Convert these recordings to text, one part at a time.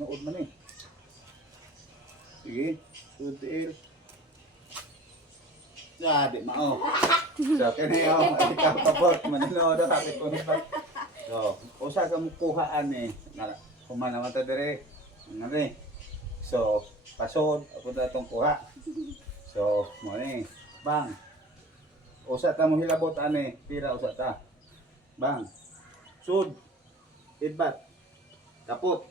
Nood man eh. Sige, tutil. Di mao. So, kaniyo, ikaw kapot, manilo, happy ko ni Pat. So, usa ka mo kuhaan eh. Kuman naman ta dire. Ngani. So, pasod, ako na itong kuha. So, mo ni, bang. Usa ta mo hilabot ani, tira usa ta. Bang. Sud. Idbat. Kapot.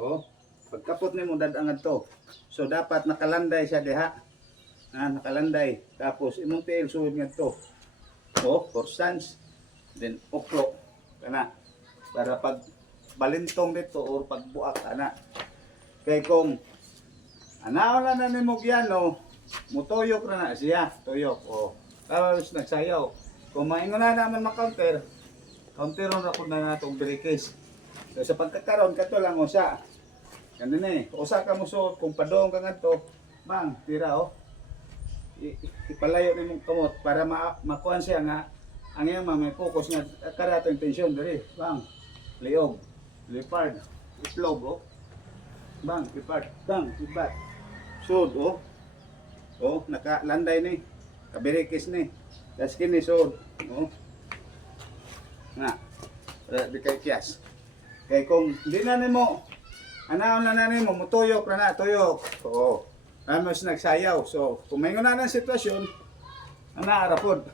Oh, pagkapot nimo dadangan to. So dapat nakalanday siya diha. Nakalanday. Tapos imong tiil suod ngadto. Oh, for stance. Then uklo kana para pag balintong dito or pagbuak ana. Kay kung anaon na nimo gyano, mutuyok na na siya, tuyok. Oh. Tapos nagsayaw. Kung maingon na naman ma-counter, counteron ra pud na natong brikis. So sa pagkakaroon kato lang usa. Kanina eh, usa ka mo suot kung padong ka ngadto, bang, tira oh. Ipalayo nimong kamot para makuan siya nga ang iyang may focus nga karato intensyon diri, bang. Liog, lipard, itlog oh. Bang, lipard, bang, ibat. Sud oh. Oh, nakalanday ni. Kabirikis ni. Das kini sud, oh. Na. Di kay kiyas. Kay kung di na nimo anaon na nimo mutuyok na tuyok. Oo. Amos nagsayaw. So, kung may nguna ng sitwasyon, ana arapod.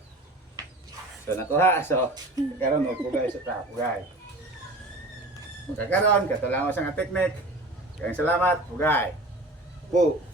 So nakuha so karon og pugay sa ta, pugay. Magkakaroon katalawas ang teknik. Kaya salamat, pugay. Po.